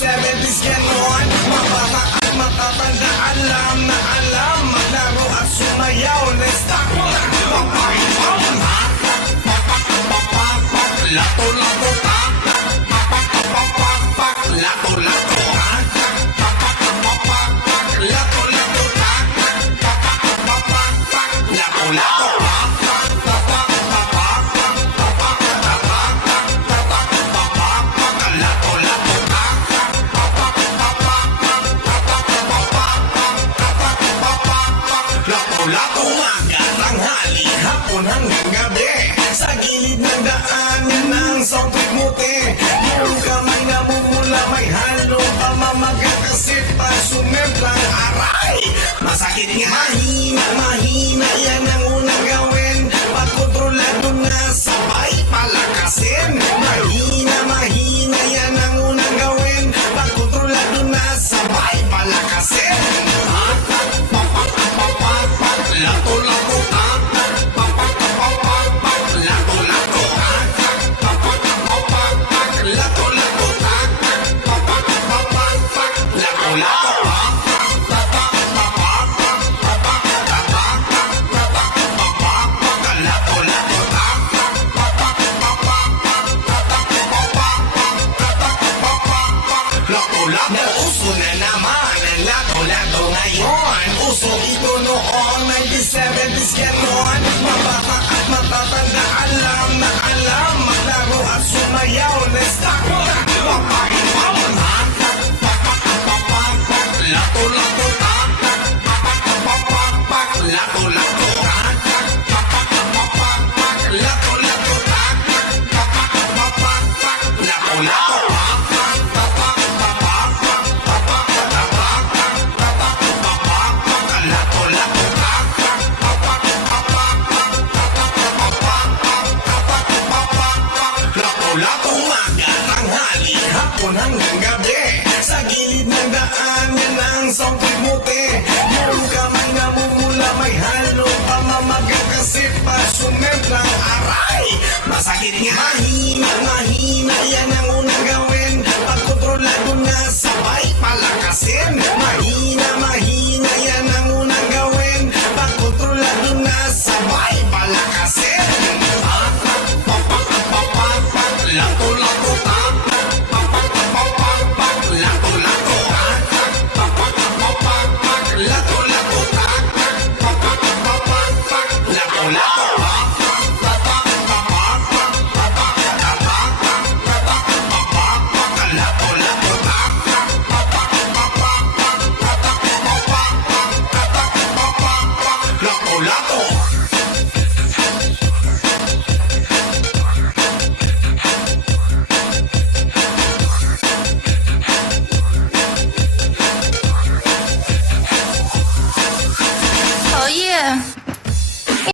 90s ganon. Mabata at matatanda, alam na alam, maglaro at sumayaw. Let's talk na papakipam. Lato-lato ka, lato-lato ka, lato-lato ka, lato-lato ka. Lato-lato, umaga, tanghali, hapon hanggang gabi. Sa gilid ng daan, yan ang sound trip muti. Yung kamay namumula, may halong pamamaga. Kasi pa sumemplang aray, masakit nga. Mahina, mahina, yan ang unang gawin. Pagkontrolado na, sabay palakasin. Mahina, mahina, yan ang unang gawin. Pagkontrolado na, sabay palakasin. Lato-lato ka, lato-lato ka, lato-lato ka, lato-lato Nauso na naman ang lato-lato ngayon. Uso ito noon, 90s ganon. Mabata at matatanda, alam na alam, maglaro at sumayaw. Let's talk na papakipam. Lato-lato ka, lato-lato ka, lato-lato ka, lato-lato ka. Lato, umaga, tanghali, hapon hanggang gabi. Sa gilid ng daan, yan ang sound trip muti. Yung kamay namumula, may halong pamamaga. Kasi pa sumemplang aray, masakit nga.